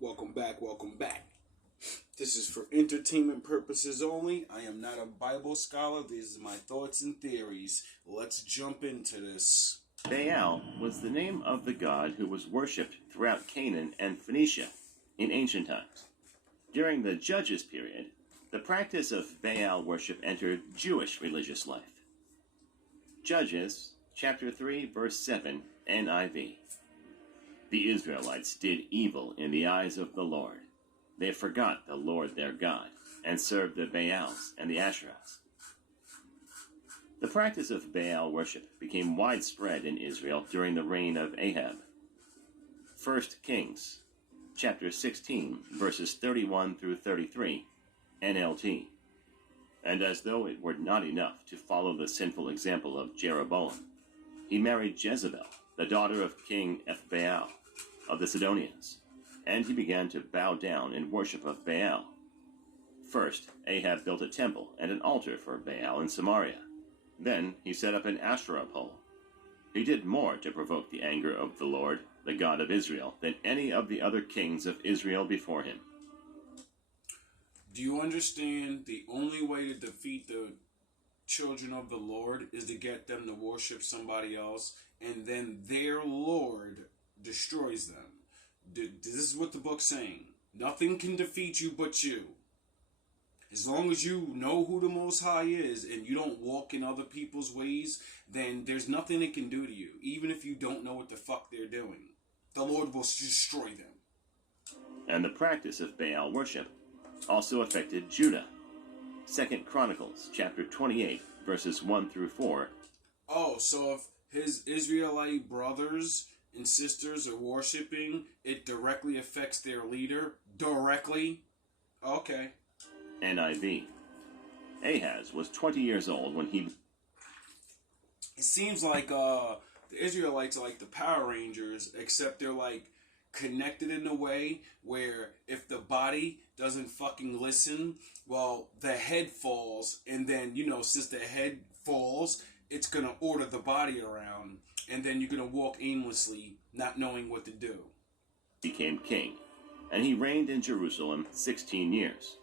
Welcome back, welcome back. This is for entertainment purposes only. I am not a Bible scholar. These are my thoughts and theories. Let's jump into this. Baal was the name of the god who was worshipped throughout Canaan and Phoenicia in ancient times. During the Judges period, the practice of Baal worship entered Jewish religious life. Judges, chapter 3, verse 7, NIV. The Israelites did evil in the eyes of the Lord. They forgot the Lord their God, and served the Baals and the Asherahs. The practice of Baal worship became widespread in Israel during the reign of Ahab. 1 Kings, chapter 16, verses 31 through 33, NLT. And as though it were not enough to follow the sinful example of Jeroboam, he married Jezebel, the daughter of King Ethbaal of the Sidonians, and he began to bow down in worship of Baal. First, Ahab built a temple and an altar for Baal in Samaria. Then he set up an Asherah pole. He did more to provoke the anger of the Lord, the God of Israel, than any of the other kings of Israel before him. Do you understand the only way to defeat the children of the Lord is to get them to worship somebody else, and then their Lord destroys them? This is what the book's saying. Nothing can defeat you but you. As long as you know who the Most High is and you don't walk in other people's ways, then there's nothing it can do to you. Even if you don't know what the fuck they're doing, the Lord will destroy them. And the practice of Baal worship also affected Judah. 2 Chronicles, chapter 28, verses 1 through 4. Oh, so if his Israelite brothers and sisters are worshiping, it directly affects their leader? Directly? Okay. NIV. Ahaz was 20 years old when he... It seems like the Israelites are like the Power Rangers, except they're like connected in a way where if the body doesn't fucking listen, well, the head falls, and then, since the head falls, it's gonna order the body around, and then you're gonna walk aimlessly, not knowing what to do. Became king, and he reigned in Jerusalem 16 years.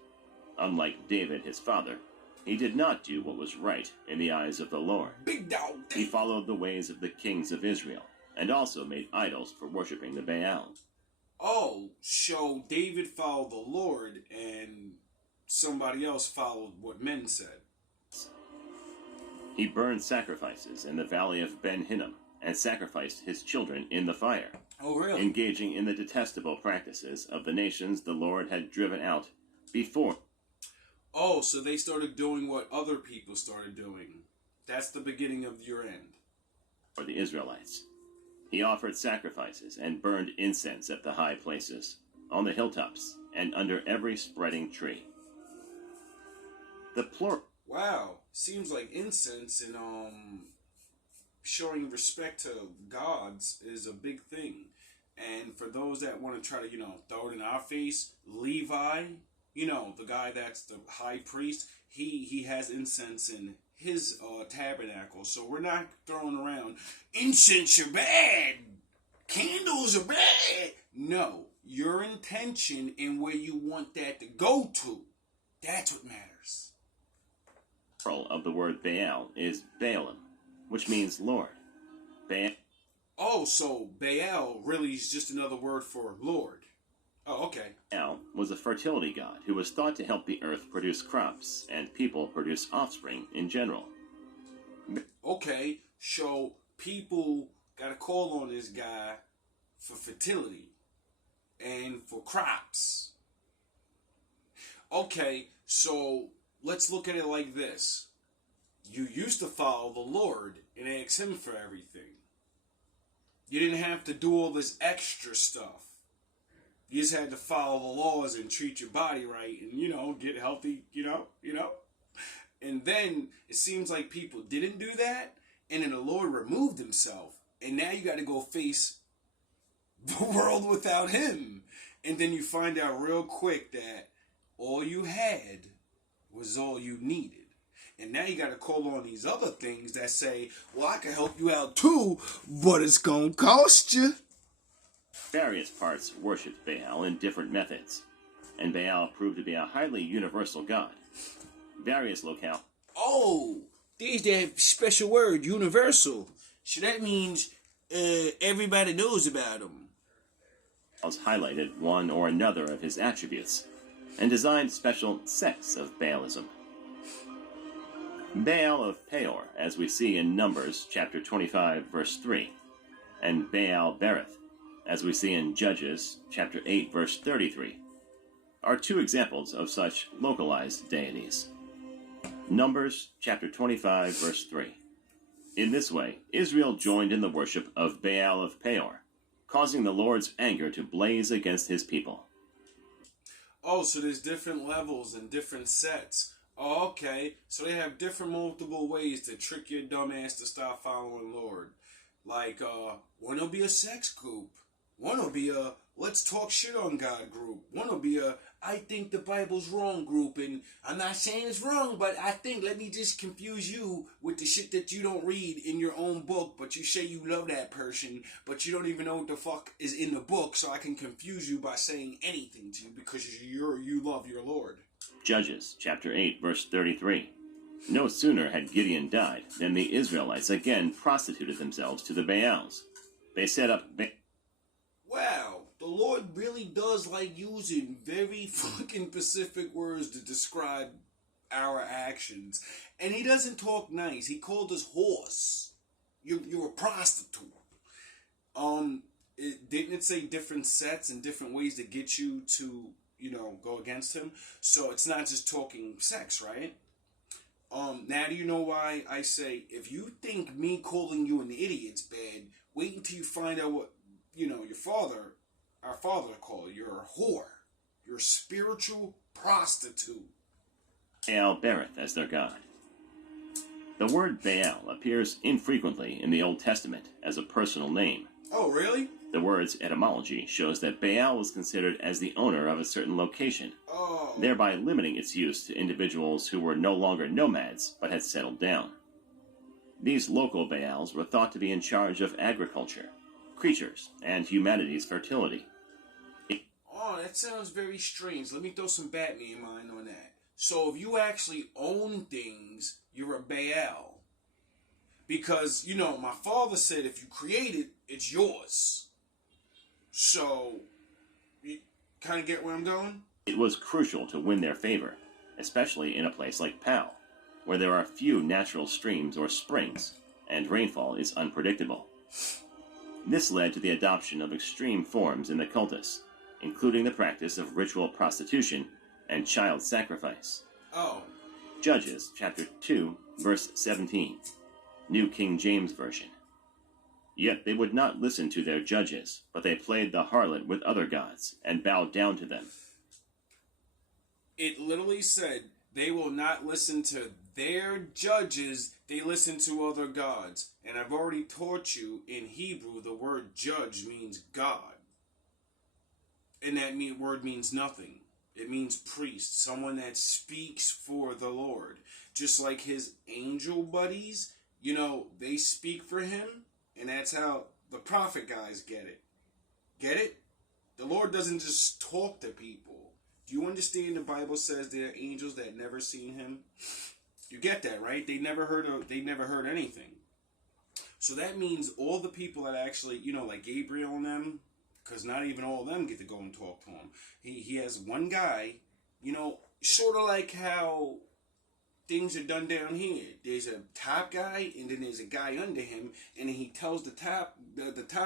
Unlike David, his father, he did not do what was right in the eyes of the Lord. Big dog. He followed the ways of the kings of Israel, and also made idols for worshiping the Baal. Oh, so David followed the Lord, and somebody else followed what men said. He burned sacrifices in the valley of Ben Hinnom, and sacrificed his children in the fire. Oh, really? Engaging in the detestable practices of the nations the Lord had driven out before. Oh, so they started doing what other people started doing. That's the beginning of your end. For the Israelites. He offered sacrifices and burned incense at the high places, on the hilltops, and under every spreading tree. The plural. Wow, seems like incense and showing respect to gods is a big thing. And for those that want to try to, throw it in our face, Levi, the guy that's the high priest, he has incense in his tabernacle. So we're not throwing around, incense are bad, candles are bad. No, your intention and where you want that to go to, that's what matters. Of the word Baal is Baalim, which means Lord. Baal. Oh, so Baal really is just another word for Lord. Oh, okay. Baal was a fertility god who was thought to help the earth produce crops and people produce offspring in general. Okay, so people got to call on this guy for fertility and for crops. Okay, so let's look at it like this. You used to follow the Lord and ask him for everything. You didn't have to do all this extra stuff. You just had to follow the laws and treat your body right and, get healthy, And then it seems like people didn't do that, and then the Lord removed himself, and now you got to go face the world without him. And then you find out real quick that all you had was all you needed. And now you got to call on these other things that say, well, I can help you out too, but it's going to cost you. Various parts worshipped Baal in different methods, and Baal proved to be a highly universal god. Various locales Oh, there's that special word, universal. So that means everybody knows about him. highlighted one or another of his attributes, and designed special sects of Baalism. Baal of Peor, as we see in Numbers chapter 25, verse 3, and Baal Berith, as we see in Judges chapter 8, verse 33, are two examples of such localized deities. Numbers chapter 25, verse 3. In this way, Israel joined in the worship of Baal of Peor, causing the Lord's anger to blaze against his people. Oh, so there's different levels and different sets. Oh, okay. So they have different multiple ways to trick your dumb ass to stop following Lord. Like, one will be a sex group. One will be a let's talk shit on God group. One will be a I think the Bible's wrong group. And I'm not saying it's wrong, but I think let me just confuse you with the shit that you don't read in your own book. But you say you love that person, but you don't even know what the fuck is in the book. So I can confuse you by saying anything to you because you love your Lord. Judges chapter 8, verse 33. No sooner had Gideon died than the Israelites again prostituted themselves to the Baals. They set up... Wow, the Lord really does like using very fucking specific words to describe our actions. And he doesn't talk nice. He called us horse. You're a prostitute. Didn't it say different sets and different ways to get you to, go against him? So it's not just talking sex, right? Now do you know why I say, if you think me calling you an idiot's bad, wait until you find out what, our father called you. You're a whore. You're a spiritual prostitute. Baal Berith as their god. The word Baal appears infrequently in the Old Testament as a personal name. Oh, really? The word's etymology shows that Baal was considered as the owner of a certain location, thereby limiting its use to individuals who were no longer nomads but had settled down. These local Baals were thought to be in charge of agriculture, creatures, and humanity's fertility. Oh, that sounds very strange. Let me throw some Batman mind on that. So if you actually own things, you're a Baal. Because, my father said if you create it, it's yours. So, you kind of get where I'm going? It was crucial to win their favor, especially in a place like Pau, where there are few natural streams or springs, and rainfall is unpredictable. This led to the adoption of extreme forms in the cultus, including the practice of ritual prostitution and child sacrifice. Oh. Judges chapter 2, verse 17, New King James Version. Yet they would not listen to their judges, but they played the harlot with other gods and bowed down to them. It literally said they will not listen to their judges, they listen to other gods. And I've already taught you in Hebrew the word judge means God. And that word means nothing. It means priest, someone that speaks for the Lord. Just like his angel buddies, they speak for him. And that's how the prophet guys get it. Get it? The Lord doesn't just talk to people. Do you understand the Bible says there are angels that never seen him? You get that, right? They never heard anything. So that means all the people that actually, like Gabriel and them, because not even all of them get to go and talk to him. He has one guy, sort of like how things are done down here. There's a top guy, and then there's a guy under him, and then he tells the top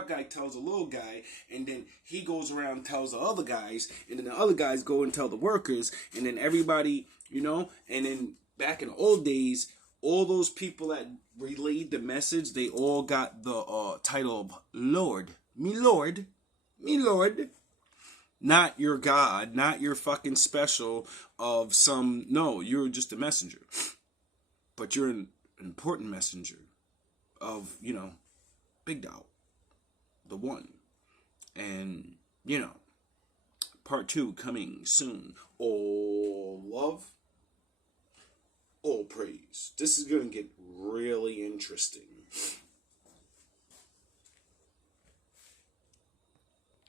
guy tells the little guy, and then he goes around and tells the other guys, and then the other guys go and tell the workers, and then everybody, and then back in the old days, all those people that relayed the message, they all got the title of Lord. Me Lord. Me Lord. Not your God, not your fucking special of some... No, you're just a messenger. But you're an important messenger of, Big Dog. The one. And, part 2 coming soon. All love, all praise. This is going to get really interesting.